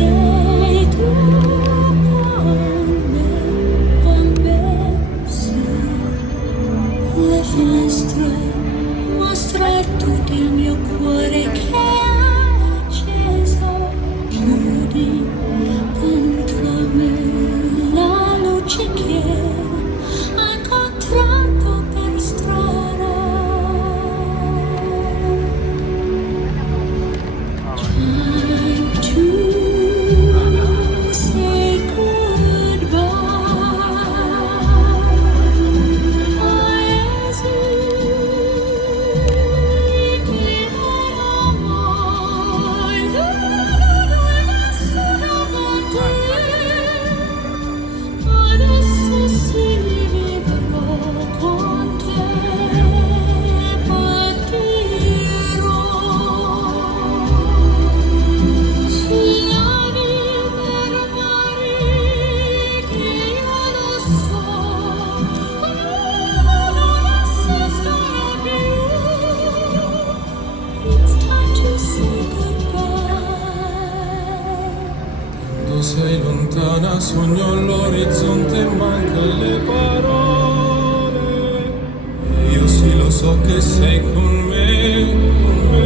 sei tu con me, sì. Le finestre mostra tutto il mio cuore che è acceso. Chiudi dentro me la luce che hai incontrato per strada. Time to say goodbye. Paesi che non amo, nessuno con te. Adesso sì vivrò con te, partirò sulla vita ormai che io lo so, non esistono più. It's time to say goodbye. Quando sei lontana sogno all'orizzonte e mancano le parole. E io sì lo so che sei con me, con me.